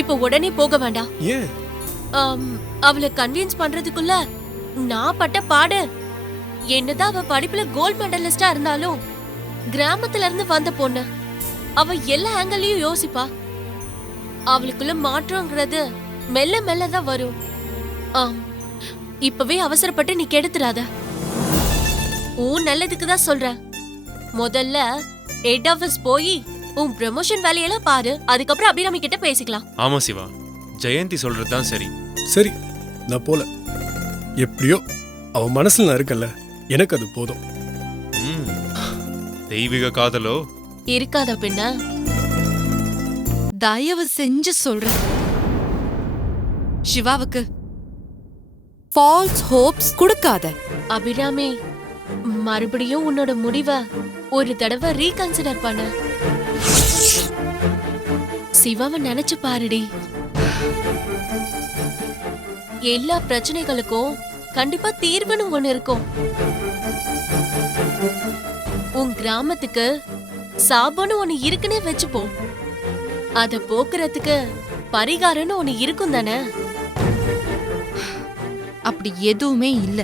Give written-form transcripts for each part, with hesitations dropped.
இப்ப உடனே போக வேண்டாம். ஏன்? அவளை கன்வின்ஸ் பண்றதுக்குள்ள நான் பட்ட பாடு. என்னதான் அவ படிப்புல கோல்ட் மெடலிஸ்டா இருந்தாலும் கிராமத்துல இருந்து வந்த பொண்ணு. அவ எல்லா ஆங்கிளையும் யோசிப்பா. அவளுக்குள்ள மாற்றம்ங்கிறது மெல்ல மெல்ல தான் வரும். இப்பவே அவசரப்பட்டு நீ கெடுத்துறாத. உன் நல்லதுக்கு தான் சொல்றேன். முதல்ல ஹெட் ஆபீஸ் போய் உன் ப்ரமோஷன் வேலையெல்லாம் பாரு. அதுக்கப்புறம் அபிராமி கிட்ட பேசிக்கலாம். ஆமா சிவா, ஜெயந்தி சொல்றதுதான் சரி. சரி, நான் போல. எப்படியோ அவ மனசுல நான் இருக்கல, எனக்கு அது போதும். தெய்வீக காதலோ இருக்காதா பின்ன? தயவு செஞ்சு சொல்றேன், சிவாவுக்கு ஃபால்ஸ் ஹோப்ஸ் கொடுக்காத. அபிராமி, மறுபடியும் உன்னோட முடிவை ஒரு தடவை ரீகன்சிடர் பண்ண. சிவாவை நினைச்சு பாருடி. எல்லா பிரச்சனைகளுக்கும் கண்டிப்பா தீர்வுன்னு ஒண்ணு இருக்கும். உன் கிராமத்துக்கு சாபம்னு ஒண்ணு இருக்குன்னே வச்சுப்போம். அத போக்குறதுக்கு பரிகாரம்னு ஒண்ணு இருக்கும் தானே? அப்படி எதுவுமே இல்ல.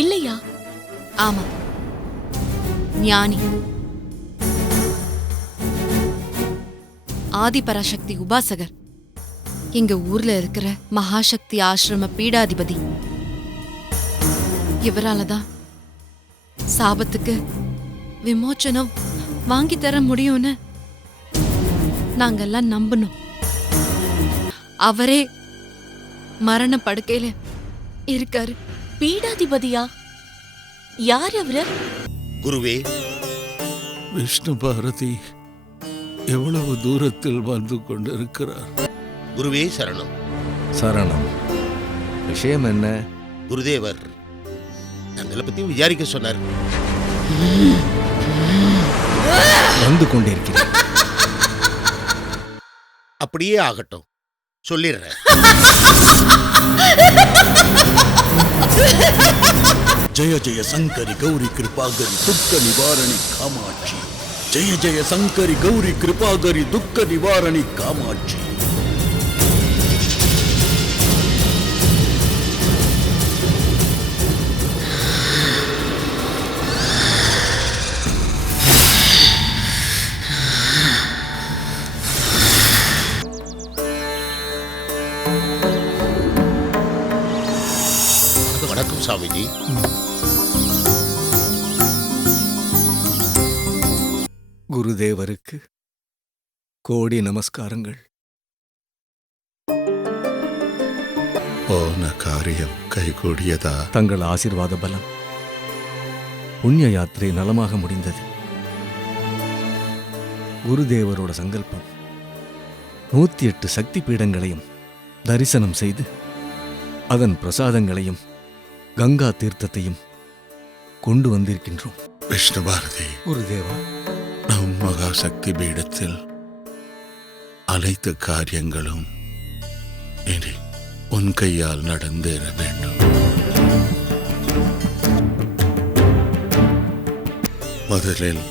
இல்லையா? ஆமா, ஞானி ஆதிபராசக்தி உபாசகர் எங்க ஊர்ல இருக்கிற மகாசக்தி ஆசிரம பீடாதிபதி. இவராலதான் சாபத்துக்கு விமோச்சனம் வாங்கி தர முடியும்னு நாங்கெல்லாம் நம்பணும். அவரே மரண படுக்கையில இருக்காரு. பீடாதிபதியா? யார் அவரு? குருவே, விஷ்ணு பாரதி எவ்வளவு தூரத்தில் வந்து கொண்டிருக்கிறார். குருவே சரணம். சரணம். விஷயம் என்ன? குருதேவர் தங்களை பத்தி விசாரிக்க சொன்னார். வந்து கொண்டிருக்கிறேன். அப்படியே ஆகட்டும், சொல்லிடுறேன். ஜெய ஜெய சங்கரி கௌரி கிருபாகரி துக்க நிவாரணி காமாட்சி. ஜெய ஜெய சங்கரி கௌரி கிருபாகரி துக்க நிவாரணி காமாட்சி. வணக்கம் சாமிஜி. குருதேவருக்கு கோடி நமஸ்காரங்கள். போன காரியம் கைகூடியதா? தங்கள் ஆசீர்வாத பலம். புண்ணிய யாத்திரை நலமாக முடிந்தது. குருதேவரோட சங்கல்பம் 108 சக்தி பீடங்களையும் தரிசனம் செய்து அதன் பிரசாதங்களையும் கங்கா தீர்த்தத்தையும் கொண்டு வந்திருக்கின்றோம். விஷ்ணு பாரதி, குருதேவா, நம் மகாசக்தி பீடத்தில் அனைத்து காரியங்களும் இனி உன் கையால் நடந்தேற வேண்டும். முதலில்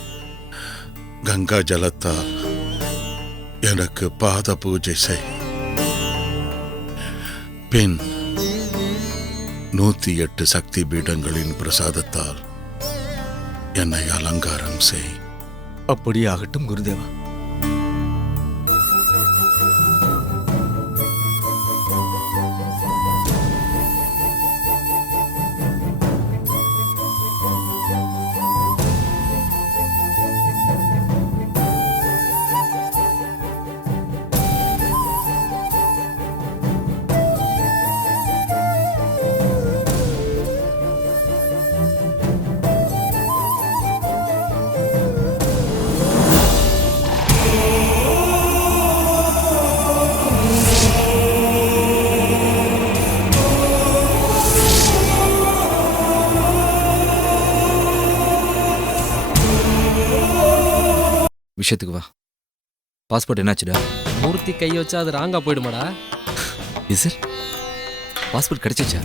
கங்கா ஜலத்தால் எனக்கு பாத பூஜை செய். பின் 108 சக்தி பீடங்களின் பிரசாதத்தால் என்னை அலங்காரம் செய். அப்படியே ஆகட்டும் குருதேவா. விஷயத்துக்கு வா. பாஸ்போர்ட் என்னாச்சுடா? மூர்த்தி கை வச்சா அது ராங்கா போயிடுமாடா? Sir, passport கிடைச்சிச்சா?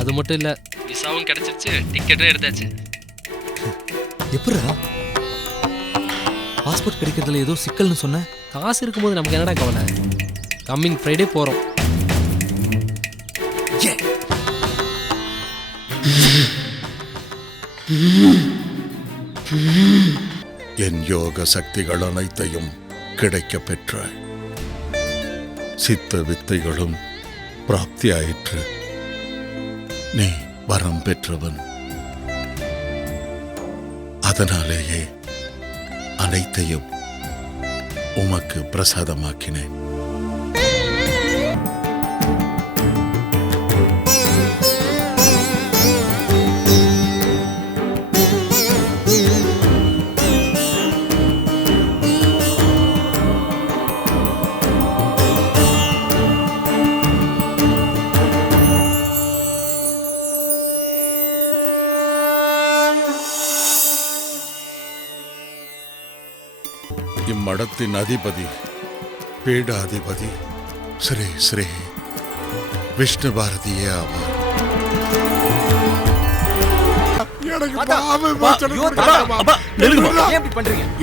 அது மட்டும் இல்லை, விசாவும் கிடைச்சிருச்சு, டிக்கெட்டும் எடுத்தாச்சு. எப்படா பாஸ்போர்ட் கிடைக்கிறதுல ஏதோ சிக்கல்னு சொன்ன? காசு இருக்கும்போது நமக்கு என்னடா கவலை? கம்மிங் ஃப்ரைடே போகிறோம். என் யோக சக்திகள் அனைத்தையும் கிடைக்க பெற்றாய். சித்த வித்தைகளும் பிராப்தியாயிற்று. நீ வரம் பெற்றவன். அதனாலேயே அனைத்தையும் உமக்கு பிரசாதமாக்கினேன். இம்மடத்தின் அதிபதி பீடாதிபதி ஸ்ரீ ஸ்ரீ விஷ்ணு பாரதியே ஆவார்.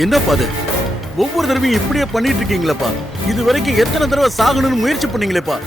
என்னப்பா அது? ஒவ்வொரு தடவையும் இப்படியே பண்ணிட்டு இருக்கீங்களப்பா. இது வரைக்கும் எத்தனை தடவை சாகணும்னு முயற்சி பண்ணீங்களேப்பா.